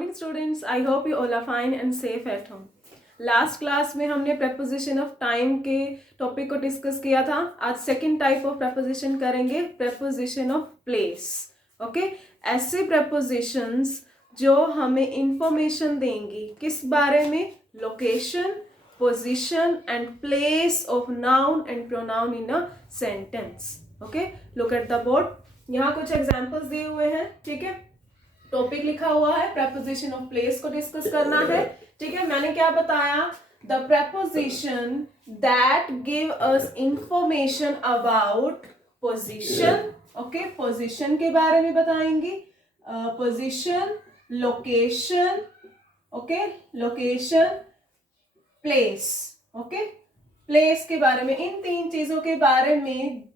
Morning students, I hope you all are fine and safe at home. Last class में हमने preposition of time के topic को discuss किया था। आज सेकंड टाइप ऑफ प्रपोजिशन करेंगे, प्रपोजिशन ऑफ प्लेस। ओके, ऐसे प्रपोजिशंस जो हमें इंफॉर्मेशन देंगी किस बारे में? Location, position and place of noun and pronoun in a sentence. Okay, look at the board. यहाँ कुछ एग्जाम्पल्स दिए हुए हैं, ठीक है। टॉपिक लिखा हुआ है, प्रपोजिशन ऑफ प्लेस को डिस्कस करना है, ठीक है। मैंने क्या बताया? The preposition that give us information about position. Okay, position के बारे में बताएंगे, position, location, okay, location, place. Okay, place के बारे में, इन तीन चीजों के बारे में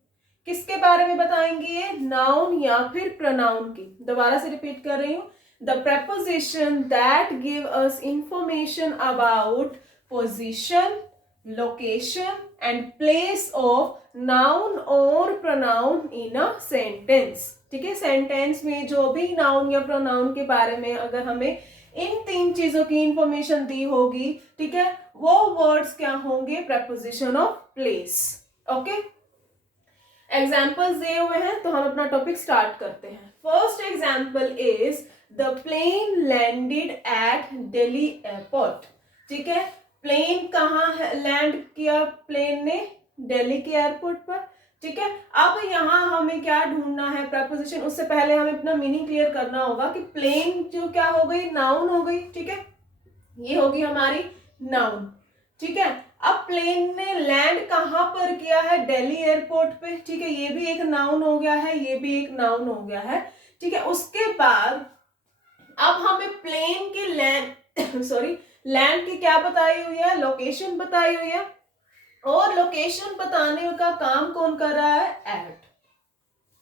किसके बारे में बताएंगे? ये नाउन या फिर प्रोनाउन की। दोबारा से रिपीट कर रही हूं, the preposition that give us information about position, location and place of noun और प्रोनाउन इन अ सेंटेंस। ठीक है, सेंटेंस में जो भी नाउन या प्रोनाउन के बारे में अगर हमें इन तीन चीजों की इंफॉर्मेशन दी होगी, ठीक है, वो वर्ड्स क्या होंगे? Preposition of place. Okay, examples दिए हुए हैं तो हम अपना टॉपिक स्टार्ट करते हैं। First example is the plane landed at Delhi airport. ठीक है, प्लेन कहाँ लैंड किया? प्लेन ने दिल्ली के एयरपोर्ट पर। ठीक है, अब यहाँ हमें क्या ढूंढना है? प्रपोजिशन। उससे पहले हमें अपना मीनिंग क्लियर करना होगा कि प्लेन जो क्या हो गई? नाउन हो गई। ठीक है, ये होगी हमारी नाउन। ठीक है, अब प्लेन ने लैंड कहां पर किया है? दिल्ली एयरपोर्ट पे। ठीक है, ये भी एक नाउन हो गया है, ये भी एक नाउन हो गया है। ठीक है, उसके बाद अब हमें प्लेन के लैंड लैंड की क्या बताई हुई है? लोकेशन बताई हुई है। और लोकेशन बताने का काम कौन कर रहा है? एट,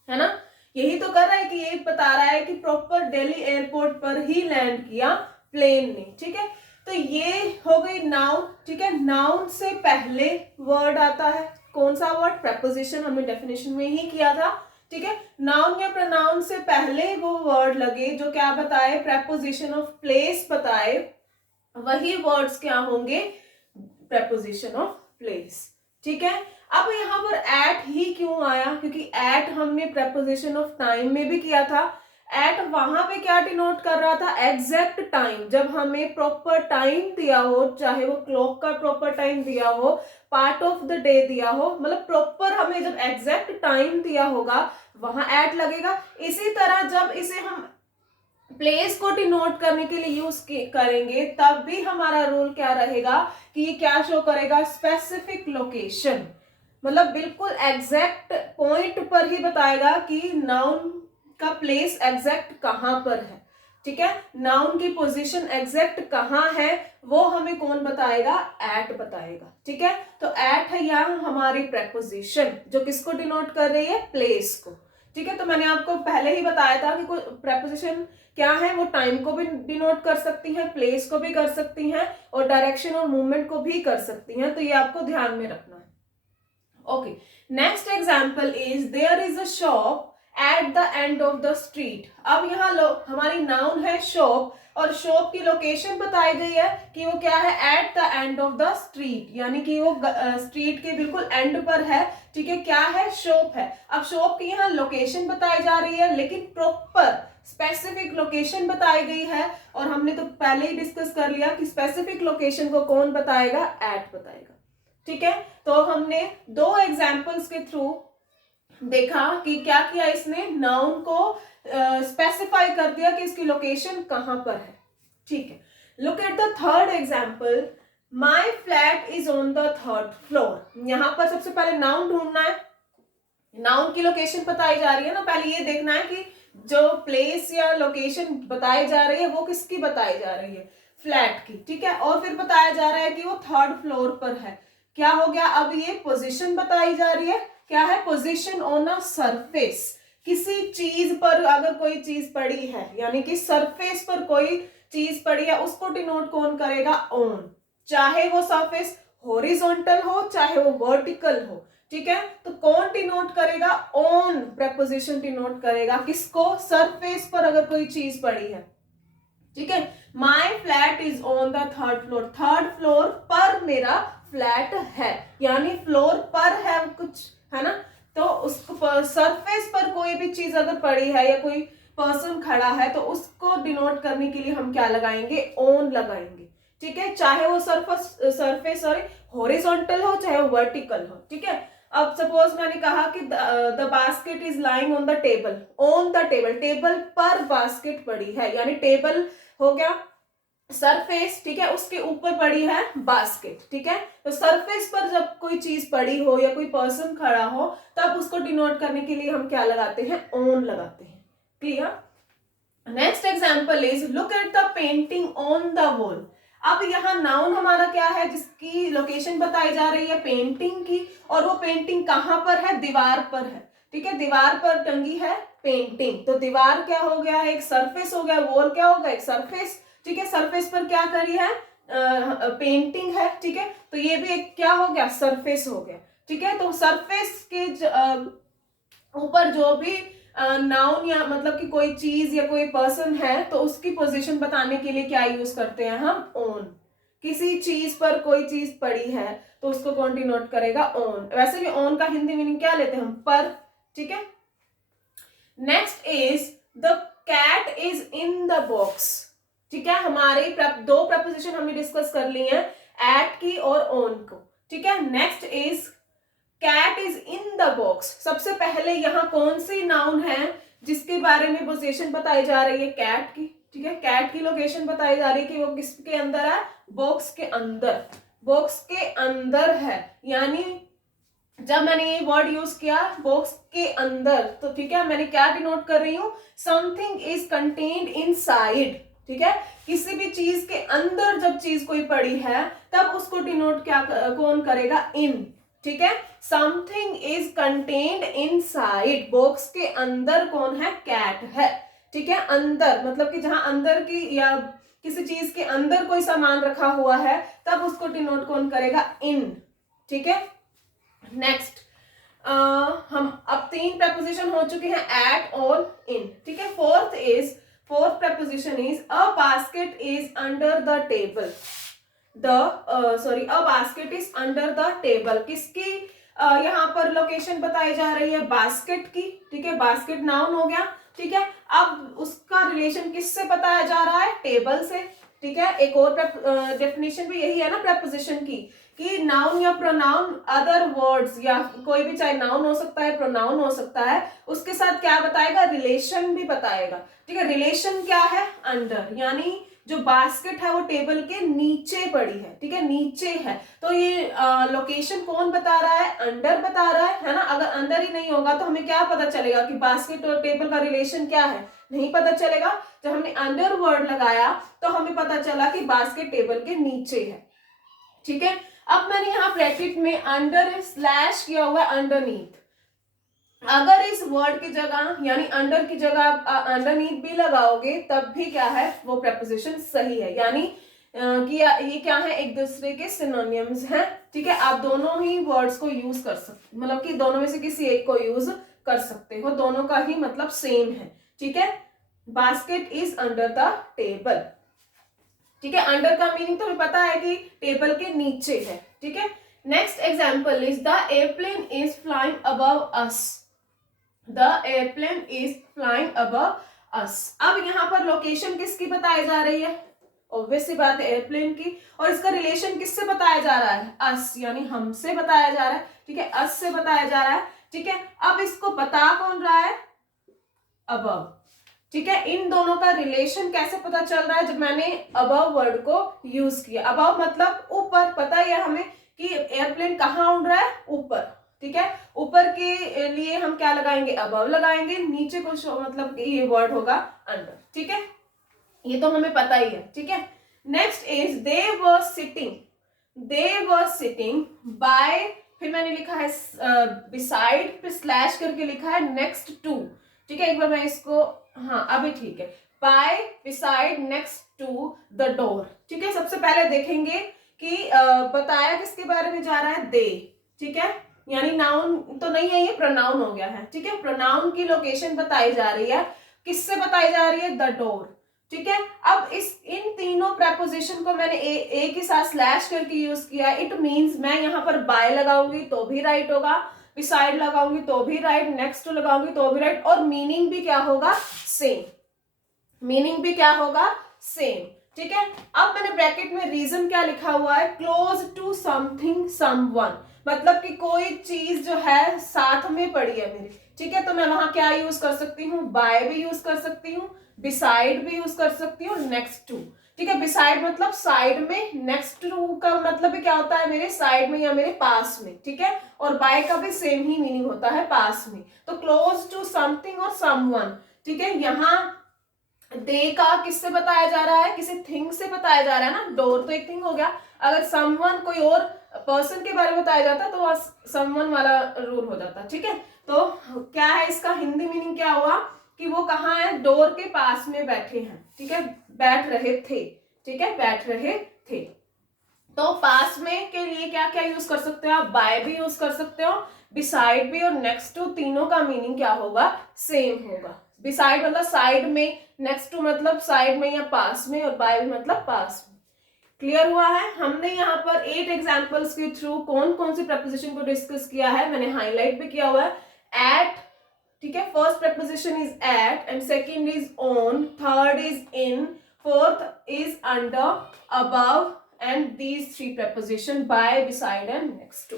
है ना? यही तो कर रहा है कि ये बता रहा है कि प्रॉपर दिल्ली एयरपोर्ट पर ही लैंड किया प्लेन ने। ठीक है, तो ये हो गई नाउन। ठीक है, नाउन से पहले वर्ड आता है, कौन सा वर्ड? प्रपोजिशन, हमने डेफिनेशन में ही किया था। ठीक है, नाउन या प्रोनाउन से पहले वो वर्ड लगे जो क्या बताए? प्रपोजिशन ऑफ प्लेस बताए, वही वर्ड्स क्या होंगे? Preposition of place. ठीक है, अब यहाँ पर एट ही क्यों आया? क्योंकि एट हमने प्रपोजिशन ऑफ टाइम में भी किया था। एट वहां पे क्या डिनोट कर रहा था? Exact time. जब हमें प्रॉपर टाइम दिया हो, चाहे वो क्लॉक का प्रॉपर टाइम दिया हो, पार्ट ऑफ द डे दिया हो, मतलब प्रॉपर हमें जब एग्जैक्ट टाइम दिया होगा वहां एट लगेगा। इसी तरह जब इसे हम प्लेस को डिनोट करने के लिए यूज करेंगे तब भी हमारा रूल क्या रहेगा कि ये क्या शो करेगा? स्पेसिफिक लोकेशन, मतलब बिल्कुल एग्जैक्ट पॉइंट पर ही बताएगा कि नाउन का प्लेस एग्जैक्ट कहां पर है। ठीक है, नाउन की पोजीशन एग्जैक्ट कहां है वो हमें कौन बताएगा? एट बताएगा। ठीक है, तो एट है यहाँ हमारी प्रपोजिशन जो किसको डिनोट कर रही है? प्लेस को। ठीक है, तो मैंने आपको पहले ही बताया था कि कोई प्रपोजिशन क्या है, वो टाइम को भी डिनोट कर सकती हैं, प्लेस को भी कर सकती हैं और डायरेक्शन और मूवमेंट को भी कर सकती हैं, तो ये आपको ध्यान में रखना है। Okay, next example is there is a shop at the end of the street. अब यहाँ हमारी नाउन है शॉप और शॉप की लोकेशन बताई गई है कि वो क्या है? Eight the end of the street, यानी कि वो स्ट्रीट के बिल्कुल एंड पर है। ठीक है, क्या है? शॉप है। अब शॉप की यहाँ लोकेशन बताई जा रही है, लेकिन प्रॉपर स्पेसिफिक लोकेशन बताई गई है और हमने तो पहले ही डिस्कस कर लिया कि स्पेसिफिक लोकेशन को कौन बताएगा? एट बताएगा। ठीक है, तो हमने दो एग्जाम्पल्स के थ्रू देखा कि क्या किया इसने? नाउन को स्पेसिफाई कर दिया कि इसकी लोकेशन कहां पर है। ठीक है, look at the third example, my flat is on the third floor. यहां पर सबसे पहले नाउन ढूंढना है, नाउन की लोकेशन बताई जा रही है ना, पहले ये देखना है कि जो प्लेस या लोकेशन बताई जा रही है वो किसकी बताई जा रही है? फ्लैट की। ठीक है, और फिर बताया जा रहा है कि वो थर्ड फ्लोर पर है। क्या हो गया? अब ये पोजीशन बताई जा रही है, क्या है? Position on a surface. किसी चीज पर अगर कोई चीज पड़ी है, यानी कि सरफेस पर कोई चीज पड़ी है, उसको डिनोट कौन करेगा? ऑन, चाहे वो सरफेस हॉरिजॉन्टल हो चाहे वो वर्टिकल हो। ठीक है, तो कौन डिनोट करेगा? ऑन प्रपोजिशन डिनोट करेगा किसको? सरफेस पर अगर कोई चीज पड़ी है। ठीक है। माई flat is on the third floor, third floor पर मेरा फ्लैट है, यानी फ्लोर पर है कुछ, है ना। तो उसको सरफेस पर कोई भी चीज अगर पड़ी है या कोई पर्सन खड़ा है तो उसको डिनोट करने के लिए हम क्या लगाएंगे, ऑन लगाएंगे। ठीक है, चाहे वो सरफेस सॉरी हॉरिजॉन्टल हो चाहे वो वर्टिकल हो। ठीक है, अब सपोज मैंने कहा कि the basket is lying on the table, on the table, table पर बास्केट पड़ी है, यानी टेबल हो गया सरफेस। ठीक है, उसके ऊपर पड़ी है बास्केट। ठीक है, तो सरफेस पर जब कोई चीज पड़ी हो या कोई पर्सन खड़ा हो तब उसको डिनोट करने के लिए हम क्या लगाते हैं, ऑन लगाते हैं। Clear. Next example is look at the painting on the wall. अब यहाँ नाउन हमारा क्या है, जिसकी लोकेशन बताई जा रही है पेंटिंग की, और वो पेंटिंग कहाँ पर है, दीवार पर है। ठीक है, दीवार पर टंगी है पेंटिंग, तो दीवार क्या हो गया है, एक सरफेस हो गया, वॉल क्या होगा, एक सरफेस। ठीक है, सरफेस पर क्या करी है, पेंटिंग है। ठीक है, तो ये भी एक क्या हो गया, सरफेस हो गया। ठीक है, तो सरफेस के ऊपर जो भी नाउन या मतलब कि कोई चीज या कोई पर्सन है तो उसकी पोजीशन बताने के लिए क्या यूज करते हैं हम, ऑन। किसी चीज पर कोई चीज पड़ी है तो उसको कौन डिनोट करेगा, ऑन। वैसे भी ऑन का हिंदी मीनिंग क्या लेते हैं हम, पर। ठीक है, next is the cat is in the box. ठीक है, हमारे दो प्रपोजिशन हमने डिस्कस कर ली है, एट की और ऑन को। ठीक है, next is cat is in the box. सबसे पहले यहाँ कौन सी नाउन है जिसके बारे में पोजीशन बताई जा रही है, कैट की। ठीक है, कैट की लोकेशन बताई जा रही है कि वो किसके अंदर है, बॉक्स के अंदर, बॉक्स के अंदर है। यानी जब मैंने ये वर्ड यूज किया बॉक्स के अंदर, तो ठीक है, मैंने क्या डिनोट कर रही हूं, समथिंग इज कंटेन्ड इनसाइड। ठीक है, किसी भी चीज के अंदर जब चीज कोई पड़ी है तब उसको डिनोट क्या कौन करेगा, इन। ठीक है, something is contained inside, box के अंदर कौन है, कैट है। ठीक है, अंदर मतलब कि जहां अंदर की या किसी चीज के अंदर कोई सामान रखा हुआ है तब उसको डिनोट कौन करेगा, इन। ठीक है, नेक्स्ट हम अब 3 प्रपोजिशन हो चुके हैं, एट, ऑन, इन। ठीक है, fourth preposition is a basket is under the table. A basket is under the table, किसकी यहाँ पर लोकेशन बताई जा रही है, बास्केट की। ठीक है, बास्केट नाउन हो गया। ठीक है, अब उसका रिलेशन किससे बताया जा रहा है, टेबल से। ठीक है, एक और डेफिनेशन भी यही है ना प्रपोजिशन की, कि नाउन या प्रोनाउन अदर वर्ड्स या कोई भी, चाहे नाउन हो सकता है प्रोनाउन हो सकता है, उसके साथ क्या बताएगा, रिलेशन भी बताएगा। ठीक है, रिलेशन क्या है, अंडर, यानी जो बास्केट है वो टेबल के नीचे पड़ी है। ठीक है, नीचे है, तो ये लोकेशन कौन बता रहा है, अंडर बता रहा है ना। अगर अंदर ही नहीं होगा तो हमें क्या पता चलेगा कि बास्केट और टेबल का रिलेशन क्या है, नहीं पता चलेगा। जब हमने अंडर वर्ड लगाया तो हमें पता चला कि बास्केट टेबल के नीचे है। ठीक है, अब मैंने यहाँ ब्रैकेट में अंडर स्लैश किया हुआ है, अंडरनीथ। अगर इस वर्ड की जगह यानी अंडर की जगह अंडरनीथ भी लगाओगे तब भी क्या है, वो प्रपोजिशन सही है, यानी कि ये क्या है, एक दूसरे के सिनोनिम्स हैं। ठीक है, आप दोनों ही वर्ड्स को यूज कर सकते, मतलब कि दोनों में से किसी एक को यूज कर सकते हो, दोनों का ही मतलब सेम है। ठीक है, basket is under the table. ठीक है, अंडर का मीनिंग तो हमें पता है कि टेबल के नीचे है। ठीक है, next example is the airplane is flying above us. The airplane is flying above अस। अब यहाँ पर लोकेशन किसकी बताई जा रही है, ऑब्वियस सी बात है एयरप्लेन की, और इसका रिलेशन किससे बताया जा रहा है, अस, यानी हमसे बताया जा रहा है। ठीक है, अस से बताया जा रहा है। ठीक है, अब इसको बता कौन रहा है, अबव। ठीक है, इन दोनों का रिलेशन कैसे पता चल रहा है, जब मैंने अबव वर्ड को यूज किया। अबव मतलब ऊपर, पता ही है हमें कि एयरप्लेन कहाँ उड़ रहा है, ऊपर। ठीक है, ऊपर के लिए हम क्या लगाएंगे, अबव लगाएंगे, नीचे को मतलब कि ये वर्ड होगा अंडर। ठीक है, ये तो हमें पता ही है। ठीक है, next is they were sitting bye, फिर मैंने लिखा है बिसाइड, फिर स्लैश करके लिखा है नेक्स्ट टू। ठीक है, एक बार मैं इसको, हाँ अभी ठीक है, by, beside, next to the door. ठीक है, सबसे पहले देखेंगे कि बताया किसके बारे में जा रहा है, दे। ठीक है, यानी नाउन तो नहीं है, ये प्रोनाउन हो गया है। ठीक है, प्रोनाउन की लोकेशन बताई जा रही है, किससे बताई जा रही है, द डोर। ठीक है। अब इन तीनों प्रेपोजिशन को मैंने ए के साथ स्लैश करके यूज किया है। इट मींस मैं यहाँ पर बाय लगाऊंगी तो भी राइट होगा, बिसाइड लगाऊंगी तो भी राइट, नेक्स्ट टू लगाऊंगी तो भी राइट, और मीनिंग भी क्या होगा, सेम। मीनिंग भी क्या होगा, सेम। ठीक है। अब मैंने ब्रैकेट में रीजन क्या लिखा हुआ है, क्लोज टू समथिंग समवन, मतलब कि कोई चीज जो है साथ में पड़ी है मेरी। ठीक है। तो मैं वहां क्या यूज कर सकती हूँ, बाय भी यूज कर सकती हूँ, बिसाइड भी यूज कर सकती हूँ, नेक्स्ट टू। ठीक है। बिसाइड मतलब साइड में, नेक्स्ट टू का मतलब भी क्या होता है, मेरे साइड में या मेरे पास में। ठीक है। और बाय का भी सेम ही मीनिंग होता है, पास में। तो क्लोज टू समथिंग और समवन। ठीक है। यहाँ दे का किससे बताया जा रहा है, किसी थिंग से बताया जा रहा है ना, डोर तो एक थिंग हो गया। अगर समवन कोई और पर्सन के बारे में बताया जाता तो वह समवन वाला रूल हो जाता। ठीक है। तो क्या है इसका हिंदी मीनिंग, क्या हुआ कि वो कहाँ है, डोर के पास में बैठे हैं। ठीक है। बैठ रहे थे। ठीक है। बैठ रहे थे। तो पास में के लिए क्या क्या यूज कर सकते हो आप, बाय भी यूज कर सकते हो, बिसाइड भी और नेक्स्ट टू, तीनों का मीनिंग क्या होगा, सेम होगा। बिसाइड मतलब साइड में, नेक्स्ट टू मतलब साइड में या पास में, और बाय भी मतलब पास में। क्लियर हुआ है। हमने यहाँ पर 8 एग्जांपल्स के थ्रू कौन कौन सी प्रपोजिशन को डिस्कस किया है, मैंने हाईलाइट भी किया हुआ है। एट, ठीक है, first preposition is at and second is on, third is in, fourth is under, above, and these 3 preposition by, beside and next to.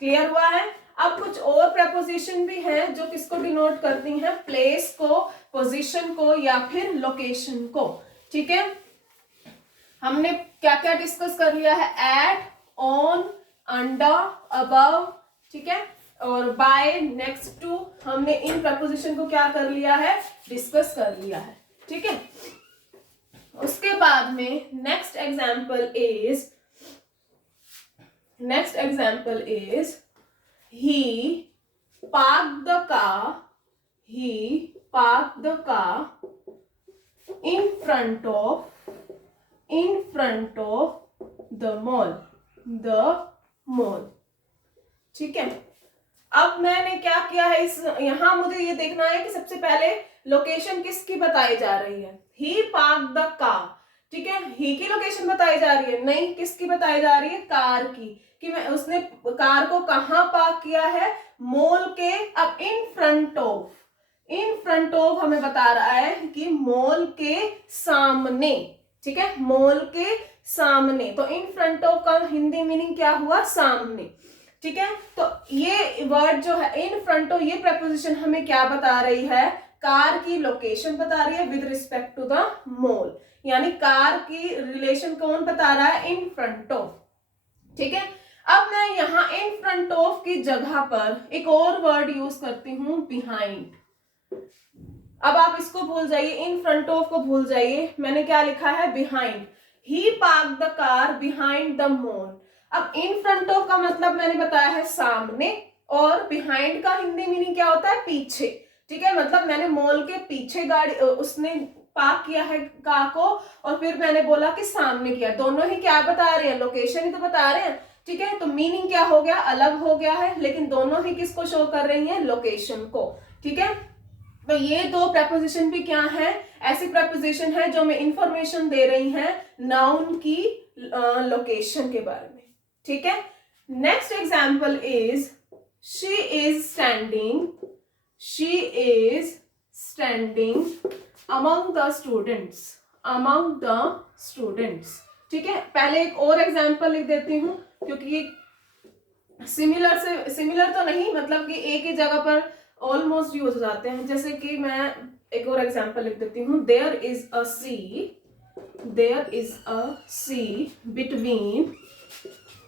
Clear हुआ है। अब कुछ और प्रपोजिशन भी हैं जो किसको डिनोट करती हैं, प्लेस को, पोजीशन को, या फिर लोकेशन को। ठीक है। हमने क्या क्या डिस्कस कर लिया है, एट, ऑन, अंडर, अबव, ठीक है, और बाय, नेक्स्ट टू। हमने इन प्रपोजिशन को क्या कर लिया है, डिस्कस कर लिया है। ठीक है। उसके बाद में next example is he parked the car in front of the mall। ठीक है। अब मैंने क्या किया है, इस यहां मुझे ये देखना है कि सबसे पहले लोकेशन किसकी बताई जा रही है, ही पार्क द कार। ठीक है। ही की लोकेशन बताई जा रही है, नहीं, किसकी बताई जा रही है, कार की, कि मैं उसने कार को कहां पार्क किया है, मॉल के। अब इन फ्रंट ऑफ हमें बता रहा है कि मॉल के सामने। ठीक है। मॉल के सामने, तो इन फ्रंट ऑफ का हिंदी मीनिंग क्या हुआ, सामने। ठीक है। तो ये वर्ड जो है इन फ्रंट ऑफ, ये प्रपोजिशन हमें क्या बता रही है, कार की लोकेशन बता रही है with respect to the mall, यानी कार की रिलेशन कौन बता रहा है, इन फ्रंट ऑफ। ठीक है। अब मैं यहाँ इन फ्रंट ऑफ की जगह पर एक और वर्ड यूज करती हूँ, बिहाइंड। अब आप इसको भूल जाइए, इन फ्रंट ऑफ को भूल जाइए, मैंने क्या लिखा है, behind. He park the car behind the mall. अब इन फ्रंट ऑफ का मतलब मैंने बताया है सामने, और बिहाइंड का हिंदी मीनिंग क्या होता है, पीछे। ठीक है। मतलब मैंने मॉल के पीछे गाड़ी, उसने पार्क किया है कार को, और फिर मैंने बोला कि सामने किया, दोनों ही क्या बता रहे हैं, लोकेशन ही तो बता रहे हैं। ठीक है। तो मीनिंग क्या हो गया, अलग हो गया है, लेकिन दोनों ही किसको शो कर रही हैं, लोकेशन को। ठीक है। तो ये 2 प्रपोजिशन भी क्या है, ऐसी प्रपोजिशन है जो हमें इंफॉर्मेशन दे रही हैं नाउन की लोकेशन के बारे में। ठीक है। Next example is she is standing among the students. ठीक है। पहले एक और एग्जाम्पल लिख देती हूँ, क्योंकि ये सिमिलर तो नहीं, मतलब कि एक ही जगह पर ऑलमोस्ट यूज हो जाते हैं। जैसे कि मैं एक और एग्जांपल लिख देती हूँ, there is a sea between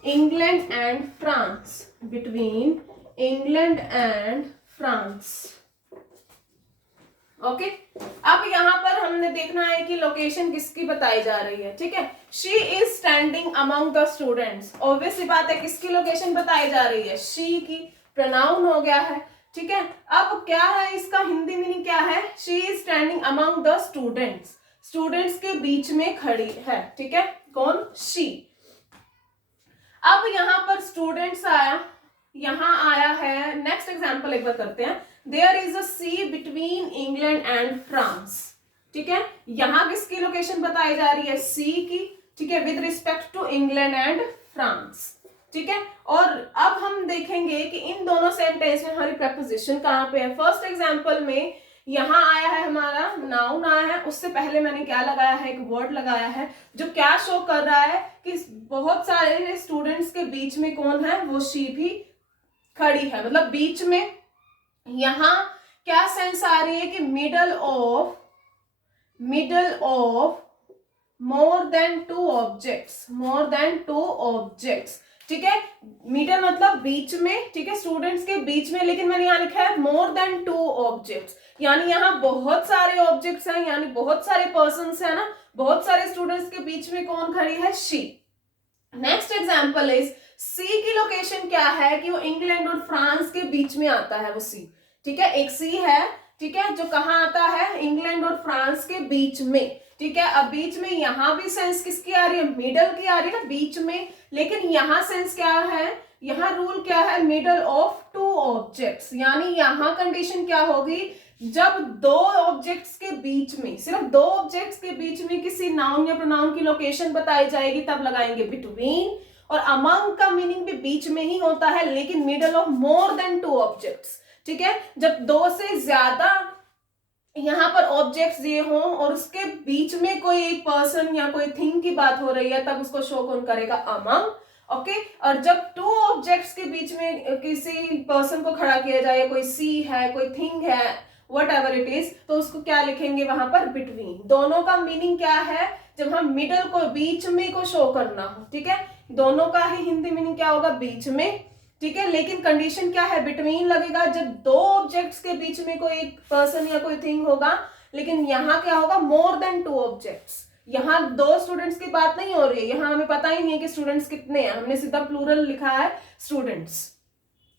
England and France. Okay. अब यहाँ पर हमने देखना है कि लोकेशन किसकी बताई जा रही है। ठीक है। She is standing among the students, obvious सी बात है, किसकी लोकेशन बताई जा रही है, शी की, प्रोनाउन हो गया है। ठीक है। अब क्या है इसका हिंदी मीनिंग, क्या है, she is standing among the students के बीच में खड़ी है। ठीक है। कौन, शी। अब यहाँ पर स्टूडेंट्स आया, यहाँ आया है। नेक्स्ट एग्जाम्पल एक बार करते हैं, there is a sea between England and France. ठीक है, यहाँ किसकी लोकेशन बताई जा रही है, सी की, ठीक है, with respect to England and France, ठीक है। और अब हम देखेंगे कि इन दोनों सेंटेंस में हमारी प्रपोजिशन कहाँ पे है। फर्स्ट एग्जांपल में यहाँ आया है हमारा नाउन आया है, उससे पहले मैंने क्या लगाया है, एक वर्ड लगाया है जो क्या शो कर रहा है कि बहुत सारे स्टूडेंट्स के बीच में कौन है, वो शी भी खड़ी है, मतलब बीच में। यहाँ क्या सेंस आ रही है कि middle of more than two objects, ठीक है। मिडल मतलब बीच में, ठीक है, स्टूडेंट्स के बीच में, लेकिन मैंने यहाँ लिखा है मोर देन 2 ऑब्जेक्ट्स, यानी यहाँ बहुत सारे ऑब्जेक्ट्स हैं, यानी बहुत सारे पर्सन्स है ना, बहुत सारे स्टूडेंट्स के बीच में कौन खड़ी है, she. Next example is sea की लोकेशन क्या है कि वो इंग्लैंड और फ्रांस के बीच में आता है वो सी, ठीक है, एक सी है, ठीक है, जो कहाँ आता है, इंग्लैंड और फ्रांस के बीच में, ठीक है। अब बीच में यहाँ भी सेंस किसकी आ रही है, मिडल की आ रही है ना, बीच में, लेकिन यहाँ सेंस क्या है, यहाँ रूल क्या है, मिडल ऑफ 2 ऑब्जेक्ट्स, यानी यहाँ कंडीशन क्या होगी, जब 2 ऑब्जेक्ट्स के बीच में, सिर्फ 2 ऑब्जेक्ट्स के बीच में किसी नाउन या प्रोनाउन की लोकेशन बताई जाएगी, तब लगाएंगे बिटवीन। और अमंग का मीनिंग भी बीच में ही होता है, लेकिन middle of more than 2 objects, ठीक है। जब 2 से ज्यादा यहाँ पर ऑब्जेक्ट्स दिए हों और उसके बीच में कोई एक पर्सन या कोई थिंग की बात हो रही है, तब उसको शो कौन करेगा, अमंग, ओके। और जब 2 ऑब्जेक्ट्स के बीच में किसी पर्सन को खड़ा किया जाए, कोई सी है, कोई थिंग है, वट एवर इट इज, तो उसको क्या लिखेंगे वहां पर, बिटवीन। दोनों का मीनिंग क्या है, जब हम मिडल को, बीच में को शो करना हो, ठीक है, दोनों का ही हिंदी मीनिंग क्या होगा, बीच में, ठीक है, लेकिन कंडीशन क्या है, बिटवीन लगेगा जब 2 ऑब्जेक्ट्स के बीच में कोई एक पर्सन या कोई थिंग होगा, लेकिन यहाँ क्या होगा, मोर देन 2 ऑब्जेक्ट्स। यहाँ 2 स्टूडेंट्स की बात नहीं हो रही है, यहाँ हमें पता ही नहीं है कि स्टूडेंट्स कितने हैं, हमने सीधा प्लूरल लिखा है स्टूडेंट्स,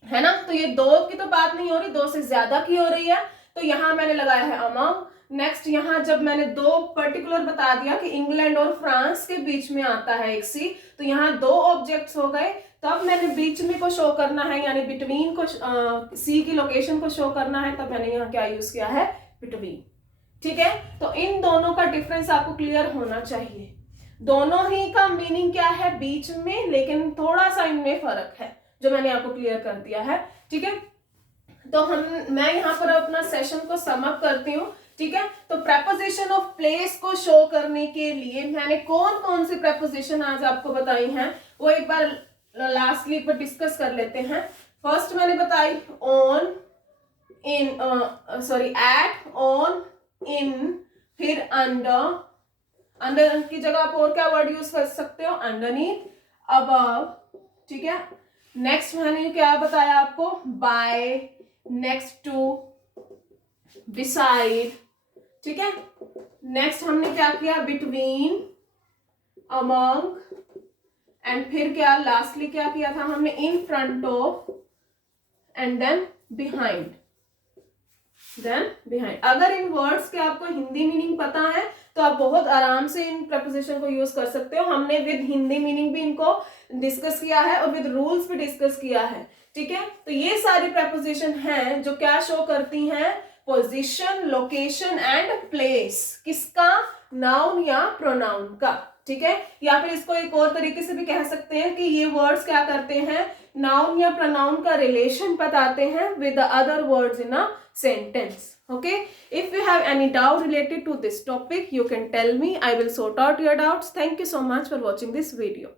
है ना, तो ये 2 की तो बात नहीं हो रही, 2 से ज्यादा की हो रही है, तो यहाँ मैंने लगाया है अमंग। नेक्स्ट यहाँ जब मैंने 2 पर्टिकुलर बता दिया कि इंग्लैंड और फ्रांस के बीच में आता है एक सी, तो यहाँ 2 ऑब्जेक्ट्स हो गए, तब मैंने बीच में को शो करना है, यानी बिटवीन को, सी की लोकेशन को शो करना है, तब मैंने यहाँ क्या यूज किया है, बिटवीन, ठीक है। तो इन दोनों का डिफरेंस आपको क्लियर होना चाहिए, दोनों ही का मीनिंग क्या है, बीच में, लेकिन थोड़ा सा इनमें फर्क है जो मैंने आपको क्लियर कर दिया है, ठीक है। तो मैं यहाँ पर अपना सेशन को सम अप करती हूँ, ठीक है। तो प्रेपोजिशन ऑफ प्लेस को शो करने के लिए मैंने कौन कौन सी प्रेपोजिशन आज आपको बताई हैं, वो एक बार लास्टली पर डिस्कस कर लेते हैं। फर्स्ट मैंने बताई ऑन, इन, एट, ऑन, इन, फिर अंडर, अंडर की जगह आप और क्या वर्ड यूज कर सकते हो, अंडरनीथ, अबव, ठीक है। नेक्स्ट मैंने क्या बताया आपको, बाय, नेक्स्ट टू, बिसाइड, ठीक है। नेक्स्ट हमने क्या किया, बिटवीन, अमंग, एंड फिर क्या लास्टली क्या किया था हमने, in front of, and then behind, अगर इन वर्ड्स के आपको हिंदी मीनिंग पता है तो आप बहुत आराम से इन प्रपोजिशन को यूज कर सकते हो। हमने विद हिंदी मीनिंग भी इनको डिस्कस किया है और विद रूल्स भी डिस्कस किया है, ठीक है। तो ये सारी प्रपोजिशन हैं जो क्या शो करती हैं, पोजीशन, लोकेशन एंड प्लेस, किसका, नाउन या प्रोनाउन का, ठीक है। या फिर इसको एक और तरीके से भी कह सकते हैं कि ये वर्ड्स क्या करते हैं, नाउन या प्रोनाउन का रिलेशन बताते हैं with the other words in a sentence. Okay, if you have any doubt related to this topic, you can tell me. I will sort out your doubts. Thank you so much for watching this video.